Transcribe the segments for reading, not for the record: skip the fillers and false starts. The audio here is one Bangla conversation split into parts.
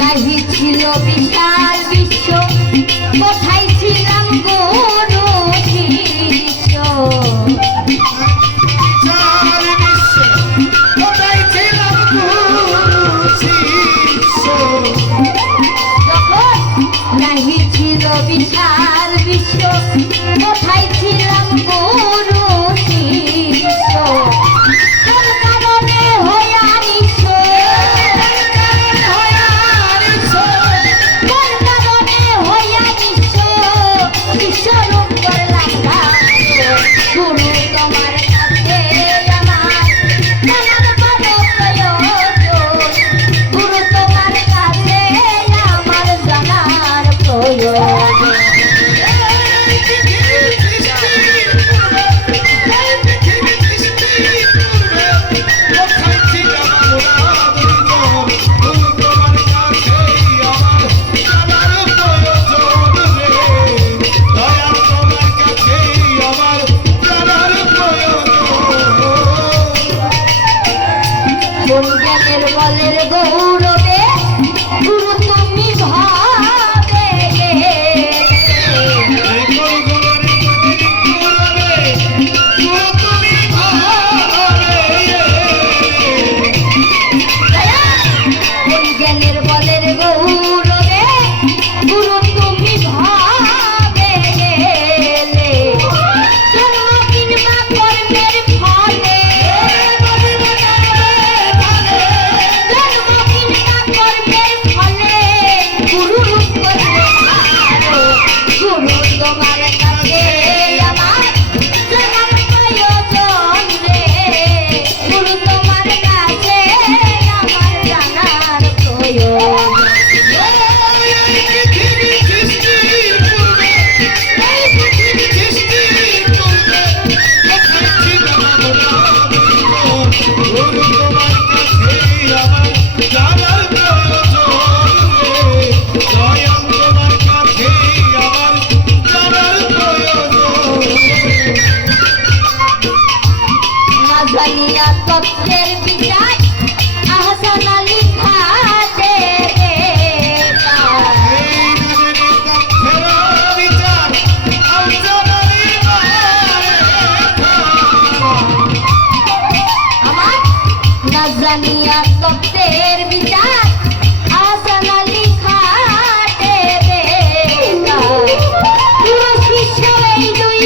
নাহি ছিল বিশাল বিশ্ব, কোথায় ছিলাম গুরু শিষ্য। যখন নাহি ছিল বিশাল বিশ্ব, কোথায় ছিলাম গুরু শিষ্য। জ্ঞানের বলের গৌরবে গুরু তুমি ভাবে, জ্ঞানের বলের গৌরবে গুরু তুমি ভাবে গেলে, জন্ম কিংবা কর্মের ফলে, তোমার কাছে আমার জনম প্রয়োজন রে, গুরু তোমার কাছে আমার জানার প্রয়োজন। জানিয়া তত্ত্বের বিচার আহসান আলী খাতে আমার না জানিয়া তত্ত্বের বিচার আহসান আলী খাতে গুরু শিষ্য এই দুই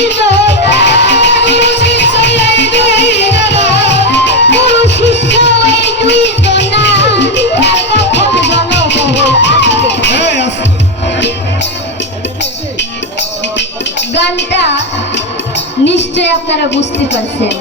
গানটা নিশ্চয় আপনারা বুঝতে পারছেন।